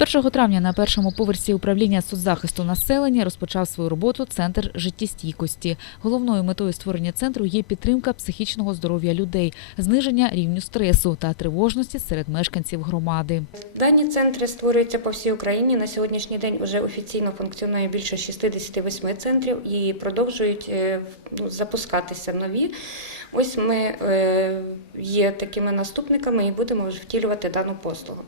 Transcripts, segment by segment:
1 травня на першому поверсі управління соцзахисту населення розпочав свою роботу центр життєстійкості. Головною метою створення центру є підтримка психічного здоров'я людей, зниження рівню стресу та тривожності серед мешканців громади. Дані центри створюються по всій Україні. На сьогоднішній день вже офіційно функціонує більше 68 центрів і продовжують е, ну, запускатися нові. Ось ми е, є такими наступниками і будемо вже втілювати дану послугу.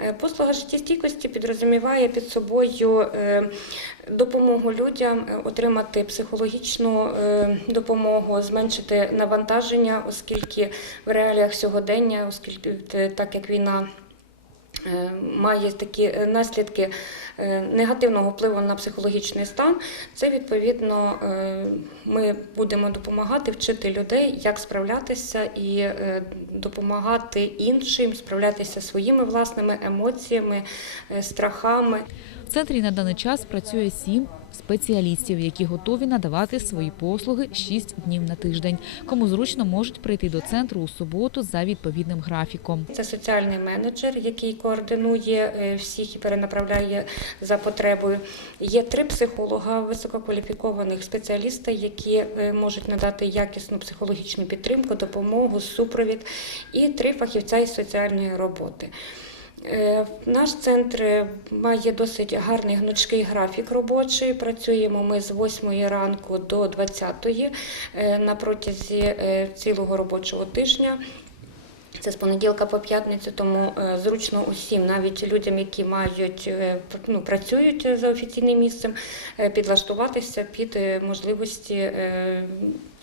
Е, Послуга життєстійкості підрозуміває під собою е, допомогу людям отримати психологічну допомогу, зменшити навантаження, оскільки в реаліях сьогодення, оскільки так як війна. Е, Має такі е, наслідки е, негативного впливу на психологічний стан. Це відповідно ми будемо допомагати вчити людей, як справлятися і допомагати іншим справлятися своїми власними емоціями, страхами. В центрі на даний час працює сім спеціалістів, які готові надавати свої послуги 6 днів на тиждень. Кому зручно можуть прийти до центру у суботу за відповідним графіком. Це соціальний менеджер, який координує е, всіх і перенаправляє за потребою. Є три психолога висококваліфікованих спеціаліста, які е, можуть надати якісну психологічну підтримку, допомогу, супровід, і три фахівця із соціальної роботи. Е, Наш центр має досить гарний гнучкий графік робочий. Працюємо ми з 8 ранку до 20 е, на протязі е, цілого робочого тижня. Це з понеділка по п'ятницю, тому е, зручно усім, навіть людям, які мають е, ну, працюють за офіційним місцем, е, підлаштуватися під е, можливості е,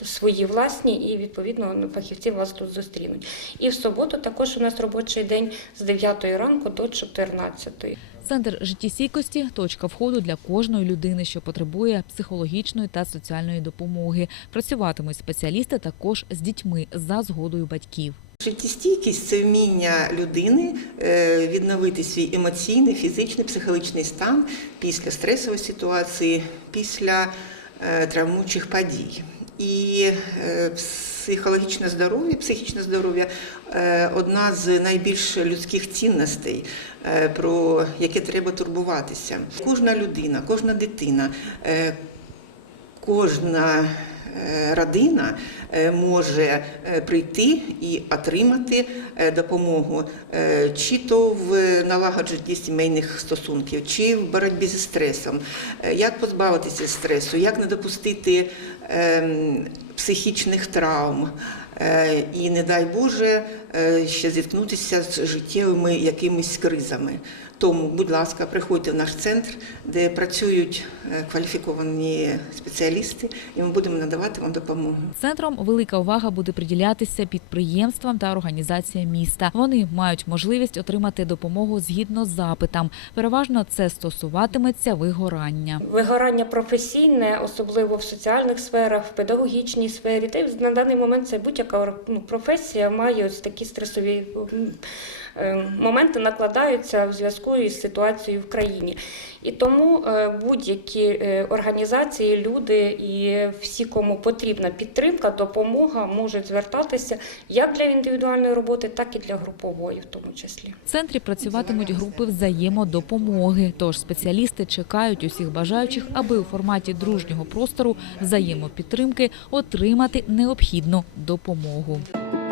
свої власні, і відповідно ну, фахівці вас тут зустрінуть. І в суботу також у нас робочий день з 9 ранку до 14. Центр життєстійкості – точка входу для кожної людини, що потребує психологічної та соціальної допомоги. Працюватимуть спеціалісти також з дітьми за згодою батьків. Життєстійкість це вміння людини е, відновити свій емоційний, фізичний, психологічний стан після стресової ситуації, після е, травмуючих подій. І е, психологічне здоров'я, психічне здоров'я одна з найбільш людських цінностей, про яке треба турбуватися. Кожна людина, кожна дитина, кожна родина е, може е, прийти і отримати е, допомогу е, чи то в налагодженні сімейних стосунків, чи в боротьбі зі стресом, Е, як позбавитися стресу, як не допустити ем, психічних травм. Е, І не дай Боже е, ще зіткнутися з життєвими якимись кризами. Тому, будь ласка, приходьте в наш центр, де працюють е, кваліфіковані спеціалісти, і ми будемо надавати вам допомогу. Центром велика увага буде приділятися підприємствам та організаціям міста. Вони мають можливість отримати допомогу згідно з запитам. Переважно це стосуватиметься вигорання. Вигорання професійне, особливо в соціальних сферах, в педагогічній сфері, та й на даний момент це будь-яка ну, професія має ось такі стресові е, моменти накладаються в зв'язку із ситуацією в країні. І тому е, будь-які е, організації, люди і всі, кому потрібна підтримка, допомога, можуть звертатися як для індивідуальної роботи, так і для групової, в тому числі. В центрі працюватимуть групи взаємодопомоги. Тож спеціалісти чекають усіх бажаючих, аби у форматі дружнього простору взаємопідтримки отримати необхідну допомогу. 模糊。